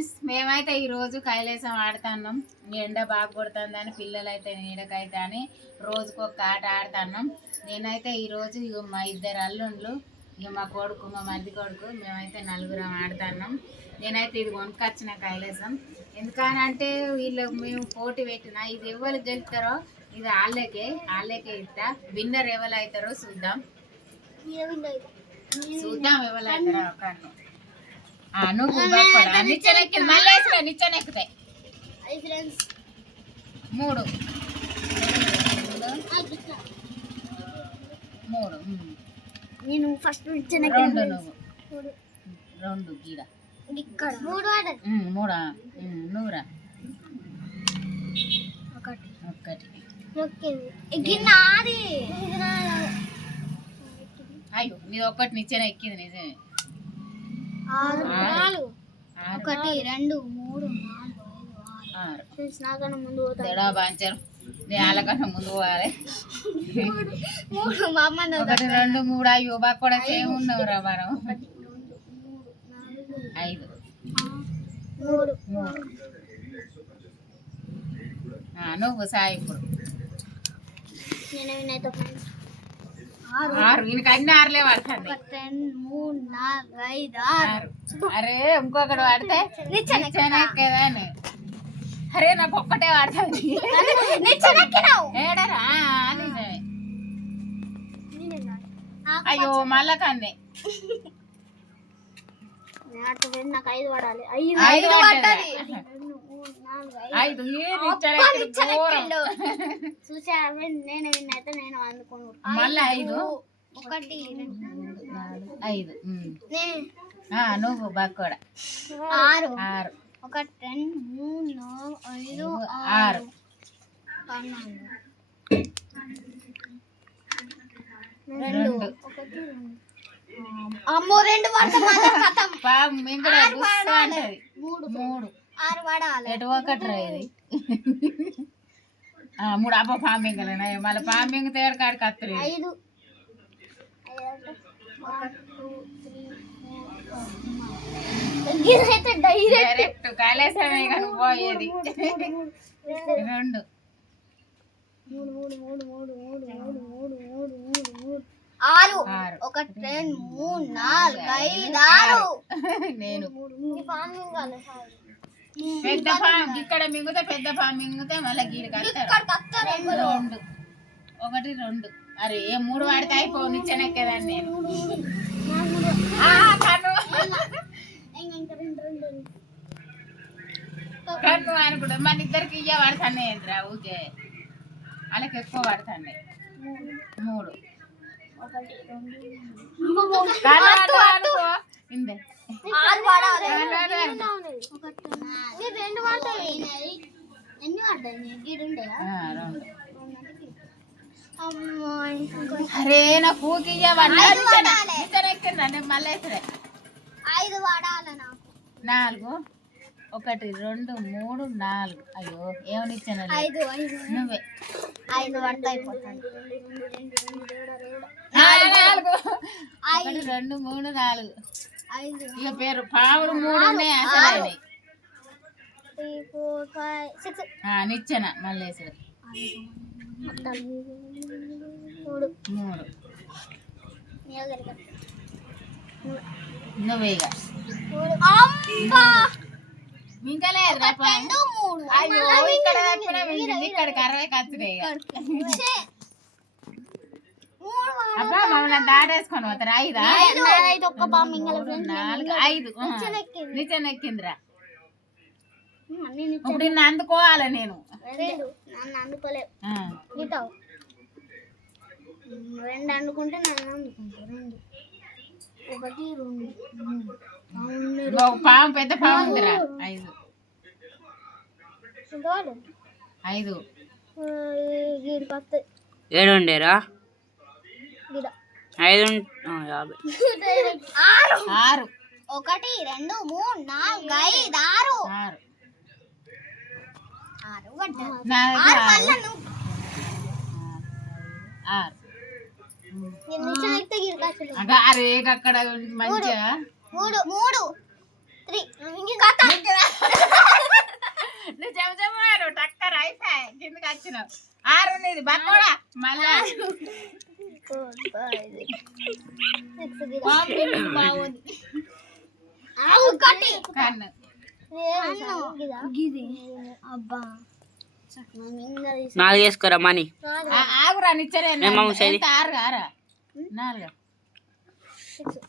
Friends, మేమైతే ఈరోజు కైలాసం ఆడుతున్నాం. ఎండ బాగా కొడుతుందని పిల్లలైతే నీడకైతే అని రోజుకొక ఆట ఆడుతున్నాం. నేనైతే ఈరోజు ఇక మా ఇద్దరు అల్లుండ్లు, ఇక మా కొడుకు, మా మధ్య కొడుకు, మేమైతే నలుగురం ఆడుతున్నాం. నేనైతే ఇది కొనుక్కొచ్చిన కైలాసం. ఎందుకనంటే మేము పోటీ పెట్టిన ఇది ఎవరు గెలుస్తారో ఇది వాళ్ళకే ఇస్తా. విన్నర్ ఎవరు అవుతారో చూద్దాం ఎవరు అవుతారో ఒక నువ్వు నిచ్చెనెక్కి మళ్ళీ వేసిన నిచ్చెనెక్కుతాయి. 3 నేను ఫస్ట్ 2 నువ్వు 2 గీడ 3 నువ్వురా 1 అయ్యో నీది ఒక్కటి నిచ్చెన ఎక్కింది నిజమే. 6 1 2 3 4 5 6 నాకన్నా ముందు తేడా బాంచారు. నేను వాళ్ళకన్నా ముందు పోవాలి. 3 మా అమ్మ 1 2 3 అయ్యో బాగా కూడా సేమ్ ఉన్నావురా మనం. 5 నువ్వు సాయి ఇప్పుడు 6 వీనికి అన్ని 6లే పడుతుంది. 3 4 5 6 అరే ఇంకొకటి వాడితే నిచ్చెనెక్కేదాన్ని. అరే నాకు ఒక్కటే వాడుతుంది. ఏడరా నిజమే. అయ్యో మళ్ళా కందే నాకు 5 పడాలి. 5 చూసా నేను విన్నైతే నేను అందుకున్నాను. మళ్ళీ 5 1 2 నువ్వు బాగా 6 6 1 2 3 4 5 6 2 అమ్మో 2 పడుతుంది. 3 6 పడాలి. ఎటు ఒకటి రా ఇది 3 అబ్బా పామింగలు మళ్ళీ పామింగ్ తేడు కాడికి వస్తుంది. 5 డైరెక్ట్ కైలాసమే కానీ పోయేది. 2 6 1 2 3 4 5 6 నేను పెద్ద పాము ఇక్కడ మింగితే పెద్ద పాము మింగితే మళ్ళీ గీడికి 2 1 2 అరే 3 వాడితే అయిపో నిచ్చెనెక్కేదాన్ని నేను. కన్ను అనుకుంటా మన ఇద్దరికి ఇయ్య పడతానే ఏంద్రా ఊకే వాళ్ళకి ఎక్కువ పడతాండే. 3 ఇందే 6 పడాలి. 2 పడతాయి. ఎన్ని పడతాయి? గీడు ఉండేదా? 2 అరే నా పూకి నిచ్చెనెక్కిందా నేను మళ్ళీ 5 పడాలి నాకు. 4 1 2 3 4 అయ్యో ఏమనిచ్చాను 5 నువ్వే 5 పడితే అయిపోతుంది. 4 1 2 3 4 ఇక పేరు పావులు 3 ఉన్నాయి అసలు. 3 4 5 6 నిచ్చెన మళ్ళీ 3 నువ్వే ఇక ఇంకా లేదు. అయ్యో ఇక్కడ ఇక్కడికి 60 కత్తున్నాయి. అబ్బా మమ్మల్ని దాటేసుకొని పోతారు. 5 ఒక్క పాము 4 5 నిచ్చెనెక్కిందిరా. ఇప్పుడు నిన్ను అందుకోవాలి నేను. నన్ను అందుకోలేవు. 2 అందుకుంటే నన్ను అందుకుంటా. 1 2 పాము పెద్ద పాము ఉందిరా. 5 7 ఉండేరా 5 50 6 1 2 3 4 5 6 అరే అక్కడ మంచిగా 3 3 3 వచ్చినావు 6 ఉన్నది బక్కోడా మళ్ళా బాగుంది కన్ను నాలుగు వేసుకోరా మనీ ఆగురా నిచ్చరే ఏమమ్మ సైది? 6 ఆరా 4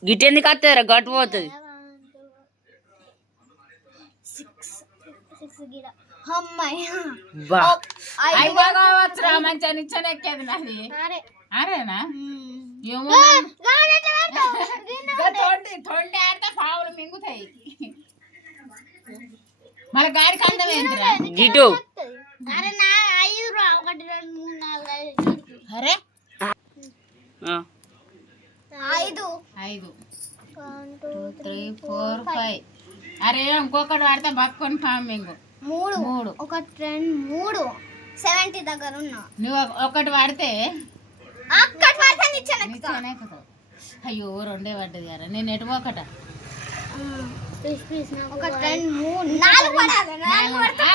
గిట్ ఎందుకు వస్తుందిరా గట్టు పోతుంది బా అయిపోవచ్చురా మంచిగా నిచ్చనే ఎక్కేది నాది అరేనా ఏమో తొండి ఆడితే పావులు మింగుతాయి మన గాడికి అందమేంటిరా గిటు అరే నా 5 రా 1 2 3 4 అరే 5 5 1 2 3 4 5 అరే ఇంకొకటి వాడితే బక్కొని ఫార్మింగ్ 3 1 2 3 70 దగ్గర ఉన్నా నువ్వు ఒకటి వాడితే అక్కడ పడతా నిచ్చనే నిచ్చనే ఎక్కుతావు అయ్యో 2 పడ్డది కదా నేను ఎటు ఒకట ఒక 2 3 4 పడాలి 4 పడతా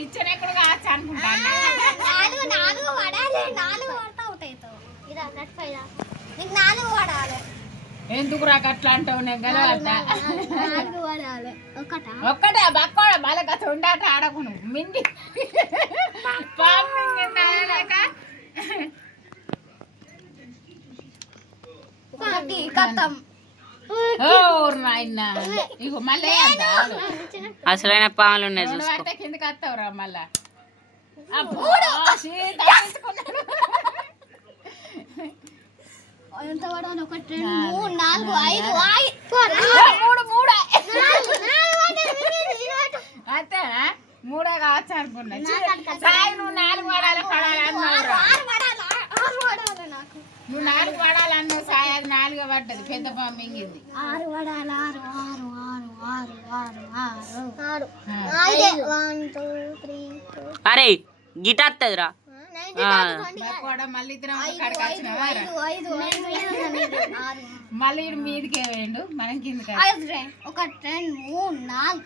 నిచ్చనే ఎక్కడ కావచ్చు అనుకుంటాను 4 పడాలి 4 పడతా అవుట్ అవుతావు ఇదా కట్ ఫైదా నీకు 4 పడాలి ఎందుకు రాక అట్లా అంటావు నేను గెలవద్దా 4 పడాలి ఒక్కటే బక్కోడ మళ్ళీ గత ఉండాట ఆడకు నువ్వు మింగి కథం ఇగో మళ్ళీ అసలైన పాములు ఉన్నాయి చూసుకో పడితే కిందకి వస్తావురా మళ్ళా ఎంత పడాలి 1 2 3 4 5 అంతే 3 కావచ్చు అనుకున్నా సాయి నువ్వు 4 పడాలి నువ్వు 4 పడాలన్నావు సాయి అది 4 పడ్డది పెద్ద పాము మింగింది 6 పడాలి 6 1 2 3 అరే గిట్ వస్తుందిరా కూడా మళ్ళీ ఇద్దరం కాడికి వచ్చినావా మళ్ళీ ఇటు మీదికి వేయండు మనం కిందకి 1 2 3 4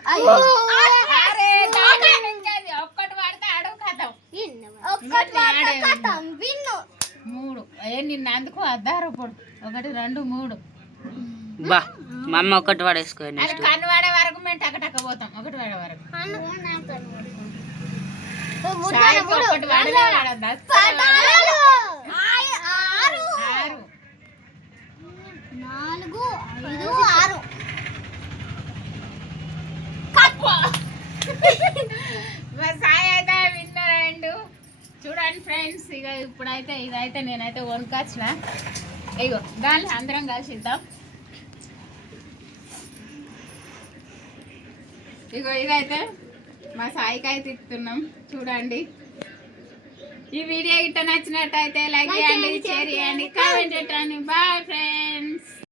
ఒక్కటి పడితే అడుగు కథం 3 నిన్ను అందుకు అద్దారు 1 2 3 బా మా అమ్మ ఒకటి పడేసుకో నెక్స్ట్ కన్ను వాడే వరకు మేము టక పోతాం ఒకటి వాడే వరకు సాయికి ఒకటి వాడలే వాడద్దా 6 సాయి అయితే విన్నర్ అండ్ చూడండి ఫ్రెండ్స్ ఇక ఇప్పుడైతే ఇదైతే నేనైతే వణుకొచ్చిన ఇగో దాన్ని అందరం కలిసి ఇద్దాం ఇగో ఇదైతే మా సాయికి అయితే ఇస్తున్నాం చూడండి ఈ వీడియో గిట్ట నచ్చినట్టయితే లైక్ చేయండి షేర్ చేయండి కామెంట్ పెట్టండి బాయ్ ఫ్రెండ్స్